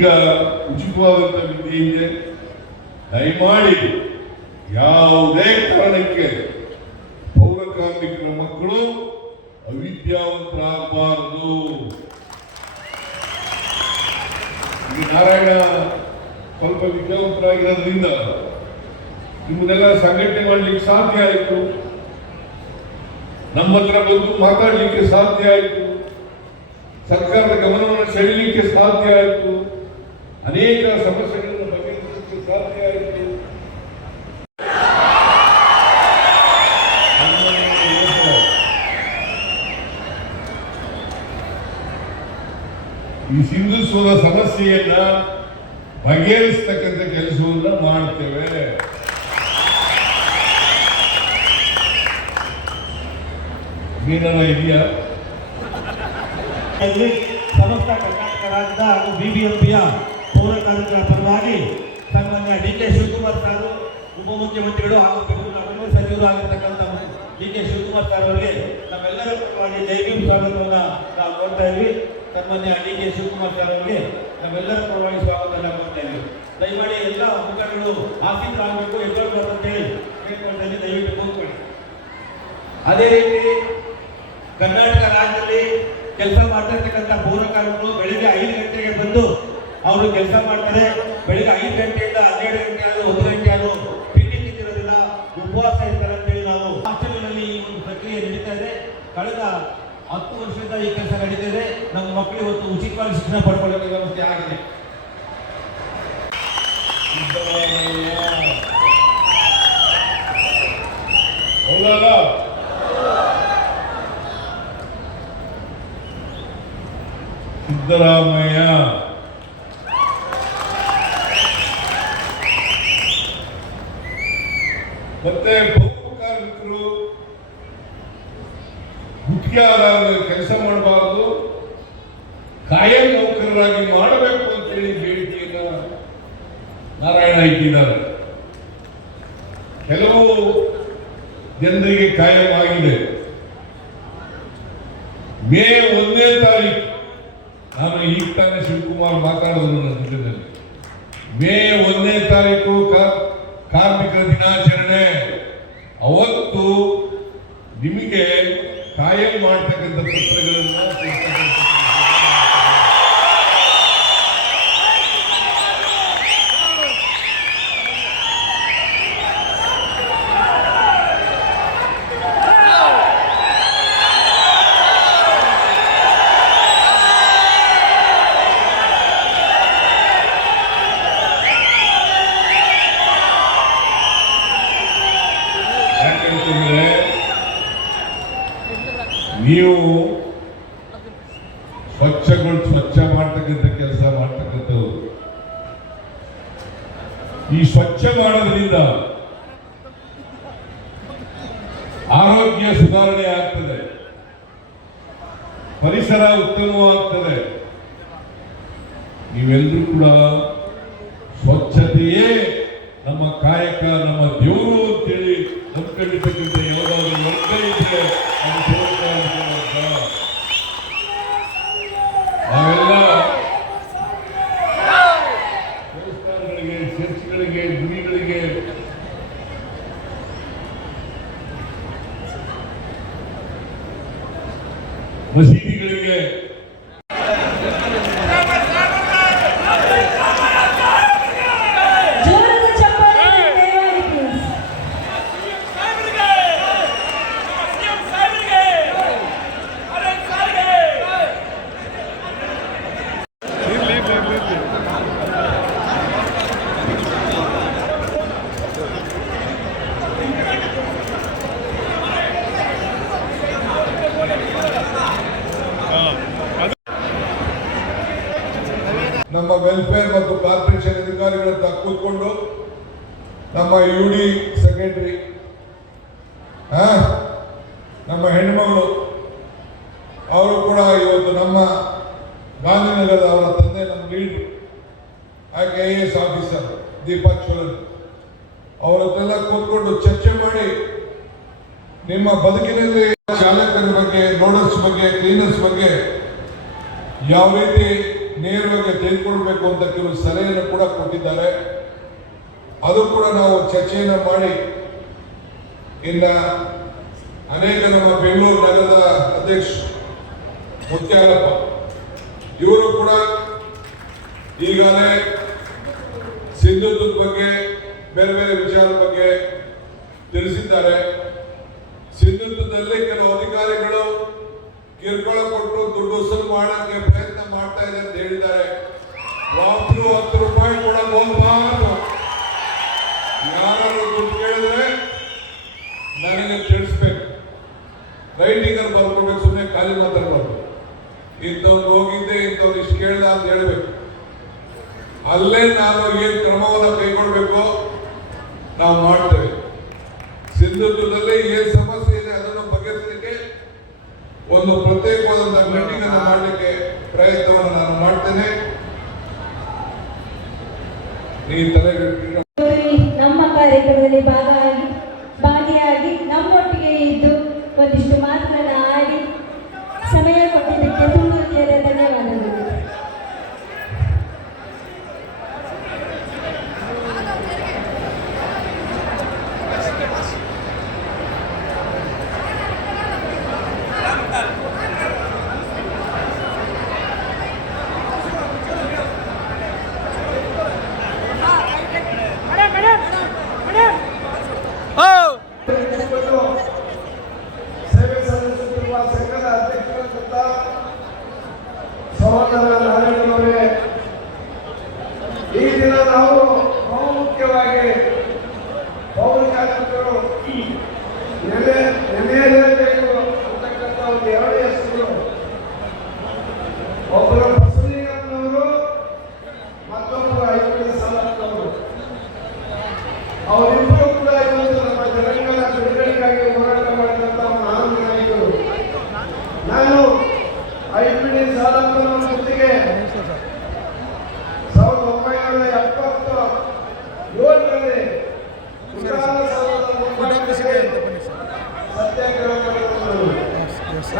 ಈಗ ಉಚಿತವಾದಂಥ ವಿದ್ಯೆ ಇದೆ ದಯಮಾಡಿ ಯಾವುದೇ ಕಾರಣಕ್ಕೆ ಪೌರ ಕಾರ್ಮಿಕರ ಮಕ್ಕಳು ಅವಿದ್ಯಾವಂತರಾಗಬಾರದು. ಈಗ ನಾರಾಯಣ ಸ್ವಲ್ಪ ವಿದ್ಯಾವಂತರಾಗಿರೋದ್ರಿಂದ ನಿಮ್ಮನ್ನೆಲ್ಲ ಸಂಘಟನೆ ಮಾಡಲಿಕ್ಕೆ ಸಾಧ್ಯ ಆಯಿತು. ನಮ್ಮ ಹತ್ರ ಬಂದು ಮಾತಾಡಲಿಕ್ಕೆ ಸಾಧ್ಯ ಆಯಿತು. ಸರ್ಕಾರದ ಗಮನವನ್ನು ಸೆಳೆಯಲಿಕ್ಕೆ ಸಾಧ್ಯ ಆಯಿತು. ಅನೇಕ ಸಮಸ್ಯೆಗಳನ್ನು ಬಗೆಹರಿಸಲಿಕ್ಕೆ ಸಾಧ್ಯ ಆಯಿತು ಈ ಸಿಂಧುತ್ವದ ಸಮಸ್ಯೆಯನ್ನ ಬಗೆಹರಿಸತಕ್ಕಂಥ ಕೆಲಸವನ್ನು ಮಾಡ್ತೇವೆ. ಏನಾರ ಇದೆಯಾ ಸಮಸ್ತ ಕರ್ನಾಟಕ ರಾಜ್ಯದ ಹಾಗೂ ಬಿಬಿಎಂಪಿಯ ಪೌರ ಕಾರ್ಮಿಕರ ಪರವಾಗಿ ಸನ್ಮಾನ್ಯ ಡಿ ಕೆ ಶಿವಕುಮಾರ್ ಸಾರು, ಉಪಮುಖ್ಯಮಂತ್ರಿಗಳು ಹಾಗೂ ಬೆಂಗಳೂರು ಸಚಿವರು ಆಗಿರ್ತಕ್ಕಂಥ ಡಿ ಕೆ ಶಿವಕುಮಾರ್ ಸಾರ್ ಅವರಿಗೆ ನಮ್ಮೆಲ್ಲರ ಪರವಾಗಿ ದೈವಿ ಸ್ವಾಗತವನ್ನು ನಾವು ಕೊಡ್ತಾ ಇದ್ವಿ. ಸನ್ಮಾನ್ಯ ಡಿ ಕೆ ಶಿವಕುಮಾರ್ ಸಾರ್ ಅವರಿಗೆ ನಮ್ಮೆಲ್ಲರ ಪರವಾಗಿ ಸ್ವಾಗತವನ್ನು ಕೊಡ್ತಾ ಇದ್ವಿ. ದಯಮಾಡಿ ಎಲ್ಲ ಮುಖಂಡರು ಆಸೀನರಾಗಬೇಕು ಎದುರು ಅಂತೇಳಿ ಕೇಳ್ಕೊಂಡಲ್ಲಿ ದಯವಿಟ್ಟು ಕೂತ್ಕೊಳ್ಳಿ. ಅದೇ ರೀತಿ ಕರ್ನಾಟಕ ರಾಜ್ಯದಲ್ಲಿ ಕೆಲಸ ಮಾಡ್ತಿರ್ತಕ್ಕಂಥ ಪೌರ ಕಾರ್ಮಿಕರು ಬೆಳಿಗ್ಗೆ ಐದು ಗಂಟೆಗೆ ಬಂದು ಅವರು ಕೆಲಸ ಮಾಡ್ತಾರೆ. ಬೆಳಿಗ್ಗೆ ಐದು ಗಂಟೆಯಿಂದ ಹನ್ನೆರಡು ಗಂಟೆ ಆದರೂ ಒಂದು ಗಂಟೆ ಆದರೂ ತಿಂಡಿ ತಿಂದಿರೋದಿಲ್ಲ ಉಪವಾಸ ಇರ್ತಾರೆ ಅಂತೇಳಿ ನಾವು ಹಾಸ್ಟೆಲ್ನಲ್ಲಿ ಈ ಒಂದು ಪ್ರಕ್ರಿಯೆ ನಡೀತಾ ಇದೆ. ಕಳೆದ ಹತ್ತು ವರ್ಷದಿಂದ ಈ ಕೆಲಸ ನಡೀತಾ ಇದೆ. ನಮ್ಮ ಮಕ್ಕಳು ಇವತ್ತು ಉಚಿತವಾಗಿ ಶಿಕ್ಷಣ ಪಡ್ಕೊಳ್ಳೋಕೆ ವ್ಯವಸ್ಥೆ ಆಗಿದೆ. ಸಿದ್ದರಾಮಯ್ಯ ಮತ್ತೆ ಪೌರ ಕಾರ್ಮಿಕರು ಆಧಾರದ ಕೆಲಸ ಮಾಡಬಾರದು. ಕಾಯಂ ನೌಕರರಾಗಿ ಮಾಡಬೇಕು ಅಂತೇಳಿ ಬೇಡಿಕೆಯನ್ನ ನಾರಾಯಣ ಇಟ್ಟಿದ್ದಾರೆ. ಕೆಲವು ಜನರಿಗೆ ಕಾಯಂ ಆಗಿದೆ. ಮೇ ಒಂದನೇ ತಾರೀಕು ನಾನು ಈಗ ತಾನೇ ಶಿವಕುಮಾರ್ ಮಾತಾಡಿದ್ರು ನನ್ನ ಜೊತೆಯಲ್ಲಿ. ಮೇ ಒಂದನೇ ತಾರೀಕು ಕಾರ್ಮಿಕರ ದಿನಾಚರಣೆ. ಅವತ್ತು ನಿಮಗೆ ಕಾಯಂ ಮಾಡ್ತಕ್ಕಂಥ ಪತ್ರಗಳನ್ನು ನೀವು ಸ್ವಚ್ಛಗಳು, ಸ್ವಚ್ಛ ಮಾಡ್ತಕ್ಕಂಥ ಕೆಲಸ ಮಾಡ್ತಕ್ಕಂಥವ್ರು. ಈ ಸ್ವಚ್ಛ ಮಾಡೋದ್ರಿಂದ ಆರೋಗ್ಯ ಸುಧಾರಣೆ ಆಗ್ತದೆ. ಪರಿಸರ ಉತ್ತಮವಾಗ್ತದೆ. ನೀವೆಲ್ಲರೂ ಕೂಡ ಸ್ವಚ್ಛತೆಯೇ ನಮ್ಮ ಕಾಯಕ, ನಮ್ಮ ದೇವರು ಮಸೀದಿಗಳಿಗೆ ಅವರು ಕೂಡ ಇವತ್ತು ನಮ್ಮ ಗಾಂಧಿನಗರದ ಅವರ ತಂದೆ ನಮ್ಮ ಲೀಡ್ರು ಆಕೆ I S officer Deepak Cholan. ಅವರತ್ತೆಲ್ಲ ಕೂತ್ಕೊಂಡು ಚರ್ಚೆ ಮಾಡಿ ನಿಮ್ಮ ಬದುಕಿನಲ್ಲಿ ಚಾಲಕರ ಬಗ್ಗೆ ರೋಡರ್ಸ್ ಬಗ್ಗೆ ಕ್ಲೀನರ್ಸ್ ಬಗ್ಗೆ ಯಾವ ರೀತಿ ನೇರವಾಗಿ ತೆಗೆದುಕೊಳ್ಬೇಕು ಅಂತ ಕೆಲವು ಸಲಹೆಯನ್ನು ಕೂಡ ಕೊಟ್ಟಿದ್ದಾರೆ. ಅದು ಕೂಡ ನಾವು ಚರ್ಚೆಯನ್ನು ಮಾಡಿ ಇನ್ನು ಅನೇಕ ನಮ್ಮ ಬೆಂಗಳೂರು ನಗರದ ಅಧ್ಯಕ್ಷ ಮುತ್ಯಾಲಪ್ಪ ಇವರು ಕೂಡ ಈಗಾಗಲೇ ಸಿಂಧುತ್ವದ ಬಗ್ಗೆ, ಬೇರೆ ಬೇರೆ ವಿಚಾರದ ಬಗ್ಗೆ ತಿಳಿಸಿದ್ದಾರೆ. ಸಿಂಧುತ್ವದಲ್ಲಿ ಕೆಲವು ಅಧಿಕಾರಿಗಳು ಕಿರುಕುಳ ಕೊಟ್ಟು ದುಡ್ಡು ವಸೂಲು ಮಾಡೋಕ್ಕೆ ಪ್ರಯತ್ನ ಮಾಡ್ತಾ ಇದೆ ಅಂತ ಹೇಳಿದ್ದಾರೆ. ಅಲ್ಲೇ ನಾನು ಏನ್ ಕ್ರಮವನ್ನು ಕೈಗೊಳ್ಬೇಕು ನಾವು ಮಾಡ್ತೇವೆ. ಸಿಂಧುತ್ವದಲ್ಲಿ ಏನ್ ಸಮಸ್ಯೆ ಇದೆ ಅದನ್ನು ಬಗೆಹರಿಸಲಿಕ್ಕೆ ಒಂದು ಪ್ರತ್ಯೇಕವಾದಂತಹ ಮೀಟಿಂಗ್ ಅನ್ನು ಮಾಡಲಿಕ್ಕೆ ಪ್ರಯತ್ನವನ್ನು ನಾನು ಮಾಡ್ತೇನೆ. ಈ ತಲೆ ನಮ್ಮ ಕಾರ್ಯಕ್ರಮದಲ್ಲಿ ಭಾಗವಾಗಿ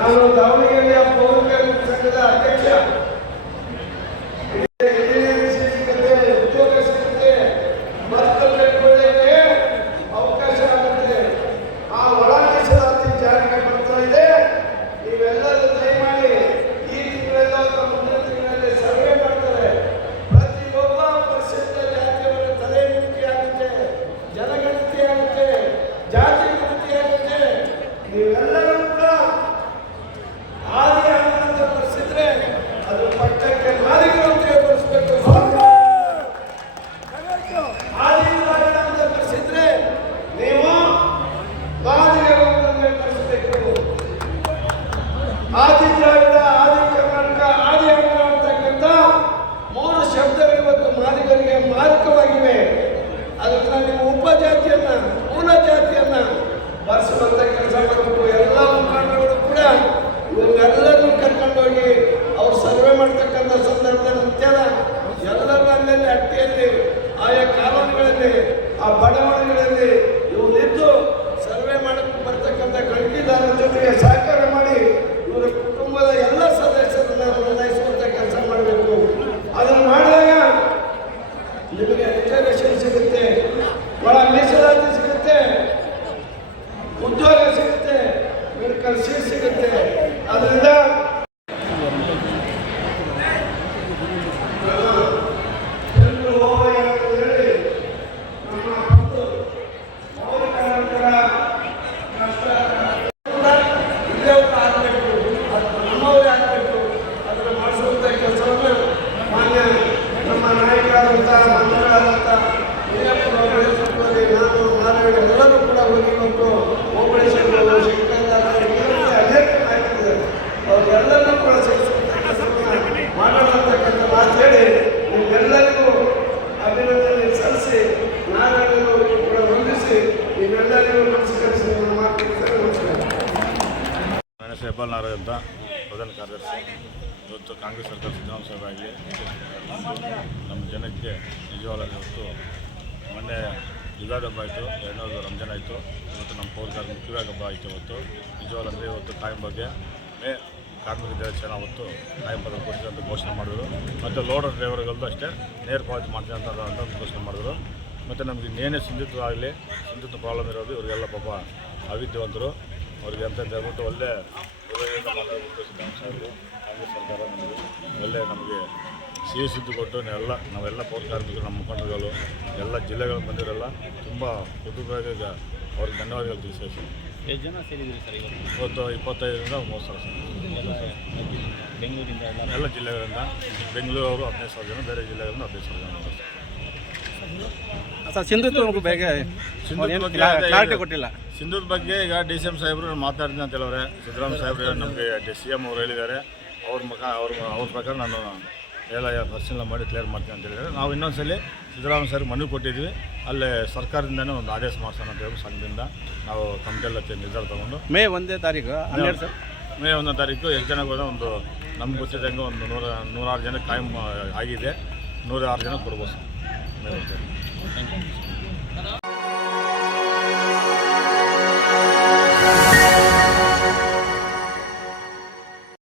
ನಾನು ದಾವಣಗೆರೆಯ ಪೌರ ಸಂಘದ ಅಧ್ಯಕ್ಷ. ಆ ಬಡಾವಣೆಗಳಲ್ಲಿ ಇವರಿದ್ದು ಸರ್ವೆ ಮಾಡಕ್ಕೆ ಬರ್ತಕ್ಕಂಥ ಗಣಕಿದಾರರ ಜೊತೆಗೆ ಸಹಕಾರ ಮಾಡಿ ಇವರ ಕುಟುಂಬದ ಎಲ್ಲ ಸದಸ್ಯರನ್ನ ನೋಂದಾಯಿಸುವಂತ ಕೆಲಸ ಮಾಡಬೇಕು. ಅದನ್ನು ಮಾಡಿದಾಗ ನಿಮಗೆ ರಿಸರ್ವೇಷನ್ ಸಿಗುತ್ತೆ ಒಳ ಮೀಸಲಾತಿ ಸಿಗುತ್ತೆ, ಉದ್ಯೋಗ ಸಿಗುತ್ತೆ ಮೆಡಿಕಲ್ ಸೀಟ್ ಸಿಗುತ್ತೆ. ಅದರಿಂದ ಜನರು ಹೋಗಯ್ಯ ಅಂತ ಹೇಳಿ ನಮ್ಮ ಬಂಧು ಪೌರ ಕಾರ್ಮಿಕರ ಕಷ್ಟ ಕೂಡ ಇಲ್ಲೇ ಆಗಬೇಕು ಅದು ನಮ್ಮವರೇ ಆಗಬೇಕು ಅದನ್ನು ಮಾಡಿಸುವಂಥ ಕೆಲಸವನ್ನು ಮಾನ್ಯ ನಮ್ಮ ನಾಯಕರಾದಂಥ ಮಂತ್ರಿಗಳಾದಂಥ ವೀರಪ್ಪನವರ ನೇತೃತ್ವದಲ್ಲಿ ನಾನು ಮಾನವ ಎಲ್ಲರೂ ಕೂಡ ಹೋಗಿ ಬಂದು ಓಬಳೇಶ್ವರ ಶಂಕರ ಅನೇಕ ನಾಯಕರಿದ್ದಾರೆ ಅವರೆಲ್ಲರನ್ನೂ ಕೂಡ ಸೇರಿಸುವಂಥ ಕೆಲಸವನ್ನು ಮಾಡೋಣ ಅಂತಕ್ಕಂಥ ಮಾತು ಹೇಳಿ ನಿಮ್ಮ ಇಕ್ಬಾಲ್ ನಾರಾಯ್ ಅಂತ ಪ್ರಧಾನ ಕಾರ್ಯದರ್ಶಿ, ಇವತ್ತು ಕಾಂಗ್ರೆಸ್ ಸರ್ಕಾರ ಸಿದ್ದರಾಮಯ್ಯ ಆಗಲಿ ನಮ್ಮ ಜನಕ್ಕೆ ನಿಜವಾಗ್ಲೂ ಇವತ್ತು ಮೊನ್ನೆ ಯುಗಾದಿ ಹಬ್ಬ ಆಯಿತು ಎರಡನೇದು ರಂಜಾನ್ ಆಯಿತು. ಇವತ್ತು ನಮ್ಮ ಪೌರಕಾರ ಮುಖ್ಯವಾಗಿ ಹಬ್ಬ ಆಯಿತು ಇವತ್ತು. ನಿಜವಾಗ್ಲೂ ಅಂದರೆ ಇವತ್ತು ಕಾಯಂ ಬಗ್ಗೆ ಮೇ ಕಾರ್ಮಿಕ ದಿನಾಚರಣೆ ಅವತ್ತು ಕಾಯಂ ಪದ ಕೊಡ್ತೀವಿ ಅಂತ ಘೋಷಣೆ ಮಾಡಿದ್ರು. ಮತ್ತು ಲೋಡರ್ ಡ್ರೈವರ್ಗಳದ್ದು ಅಷ್ಟೇ, ನೇರ ಪಾವತಿ ಮಾಡ್ತೀನಿ ಅಂತ ಅಂತ ಘೋಷಣೆ ಮಾಡಿದ್ರು. ಮತ್ತು ನಮಗೆ ಇನ್ನೇನೇ ಸಿಂಧುತ್ವ ಆಗಲಿ, ಸಿಂಧುತ್ವ ಪ್ರಾಬ್ಲಮ್ ಇರೋದು ಇವರಿಗೆಲ್ಲ ಪಾಪ ಅವಿದ್ಯವಂತರು. ಅವ್ರಿಗೆ ಅಂತ ಹೇಳ್ಬಿಟ್ಟು ಒಳ್ಳೆ ಕಾಂಗ್ರೆಸ್ ಸರ್ಕಾರ ನಮಗೆ ಒಳ್ಳೆ ನಮಗೆ ಸಿಹಿ ಸುದ್ದಿ ಕೊಟ್ಟು ನಾವೆಲ್ಲ ನಾವೆಲ್ಲ ಪೌರ ಕಾರ್ಮಿಕರು ನಮ್ಮ ಮುಖಂಡರುಗಳು ಎಲ್ಲ ಜಿಲ್ಲೆಗಳು ಬಂದಿರಲ್ಲ ತುಂಬ ಕುಟುಂಬವಾಗಿ ಅವ್ರಿಗೆ ಧನ್ಯವಾದಗಳು ತಿಳಿಸಿ ಎಷ್ಟು ಜನ ಸೇರಿದ್ದೀರಿ ಸರ್ ಇವತ್ತು ಇಪ್ಪತ್ತೈದರಿಂದ ಮೂವತ್ತು ಸಾವಿರ ಎಲ್ಲ ಸರ್ ಬೆಂಗಳೂರಿಂದ ಎಲ್ಲ? ಎಲ್ಲ ಜಿಲ್ಲೆಗಳಿಂದ ಬೆಂಗಳೂರು ಹದಿನೈದು ಸಾವಿರ ಜನ ಬೇರೆ ಜಿಲ್ಲೆಗಳಿಂದ ಹದಿನೈದು ಸಾವಿರ ಜನ. ಸರ್ ಸಿಂಧುತ್ವ ಬಗ್ಗೆ ಸಿಂಧುತ್ವ ಕ್ಲಾರಿಟಿ ಕೊಟ್ಟಿಲ್ಲ. ಸಿಂಧೂರ್ ಬಗ್ಗೆ ಈಗ ಡಿ ಸಿ ಎಂ ಸಾಹೇಬರು ಮಾತಾಡ್ತೀನಿ ಅಂತ ಹೇಳವ್ರೆ ಸಿದ್ದರಾಮಯ್ಯ ಸಾಹೇಬರು ನಮಗೆ ಡಿ ಸಿ ಎಂ ಅವ್ರು ಹೇಳಿದ್ದಾರೆ. ಅವ್ರ ಮುಖ ಅವ್ರ ಅವ್ರ ಪ್ರಕಾರ ನಾನು ಎಲ್ಲ ಪರಿಶೀಲನೆ ಮಾಡಿ ಕ್ಲಿಯರ್ ಮಾಡ್ತೀನಿ ಅಂತ ಹೇಳಿದ್ರೆ ನಾವು ಇನ್ನೊಂದ್ಸಲಿ ಸಿದ್ದರಾಮಯ್ಯ ಸರ್ ಮನವಿ ಕೊಟ್ಟಿದ್ವಿ. ಅಲ್ಲೇ ಸರ್ಕಾರದಿಂದನೇ ಒಂದು ಆದೇಶ ಮಾಡ್ಸೋಣ ಅಂತ ಹೇಳಿ ಸಂಘದಿಂದ ನಾವು ಕಮಿಟಿಯೆಲ್ಲ ನಿರ್ಧಾರ ತಗೊಂಡು. ಮೇ ಒಂದೇ ತಾರೀಕು ಹನ್ನೆರಡು ಸರ್. ಮೇ ಒಂದನೇ ತಾರೀಕು ಎಷ್ಟು ಜನ ಹೋದ ಒಂದು ನಮ್ಗೆ ಗೊತ್ತಿದ್ದಂಗೆ ಒಂದು ನೂರ ನೂರಾರು ಜನ ಕಾಯಂ ಆಗಿದೆ. ನೂರಾರು ಜನ ಕೊಡ್ಬೋದು ಸರ್. Não tem como.